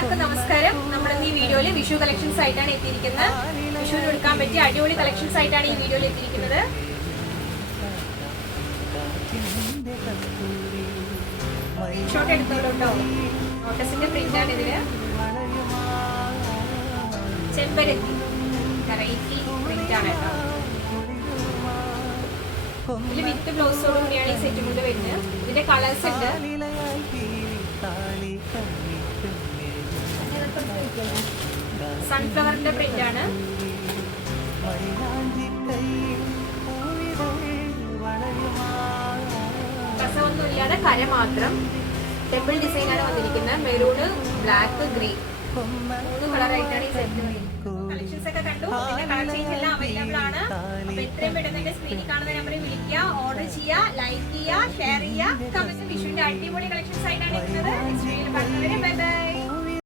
എല്ലാവർക്കും നമസ്കാരം. നമ്മൾ ഈ വീഡിയോയിൽ വിഷു കളക്ഷൻസ് ആയിട്ടാണ് എത്തിയിരിക്കുന്നത്. വിഷുവിന് എടുക്കാൻ പറ്റിയ അടിപൊളി കളക്ഷൻസ് ആയിട്ടാണ് ഈ വീഡിയോയിൽ എത്തിയിരിക്കുന്നത്. ഷോട്ട് എടുത്തോളൂ കേട്ടോ. നോട്ടസിന്റെ പ്രിന്റ് ആണ് ഇതില്. ചെമ്പരത്തി വെറൈറ്റി പ്രിന്റ് ആണ് കേട്ടോ. ഇതിൽ വിത്ത് ബ്ലൗസോട് കൂടിയാണ് ഈ സെറ്റ് കൊണ്ട് വരുന്നത്. ഇതിന്റെ കളേഴ്സ് ഉണ്ട്. സൺഫ്ലവറിന്റെ പ്രിന്റ് ആണ്. കസവൊന്നും ഇല്ലാതെ കര മാത്രം. ടെമ്പിൾ ഡിസൈൻ ആണ് വന്നിരിക്കുന്നത്. മെറൂണ്, ബ്ലാക്ക്, ഗ്രീൻ 3 കളറായിട്ടാണ് ഈ സെറ്റ് വരുന്നത്. കളക്ഷൻസ് ഒക്കെ കണ്ടു. പിന്നെ കളർ ചേഞ്ച് എല്ലാം അവൈലബിൾ ആണ്. അപ്പൊ എത്രയും പെട്ടെന്ന് സ്ക്രീനിൽ കാണുന്ന നമ്പറിൽ വിളിക്കുക, ഓർഡർ ചെയ്യുക, ലൈക്ക് ചെയ്യുക, ഷെയർ ചെയ്യുക. വിഷുവിന്റെ അടിപൊളി കളക്ഷൻസ് ആയിട്ടാണ് എത്തുന്നത്. Bye bye.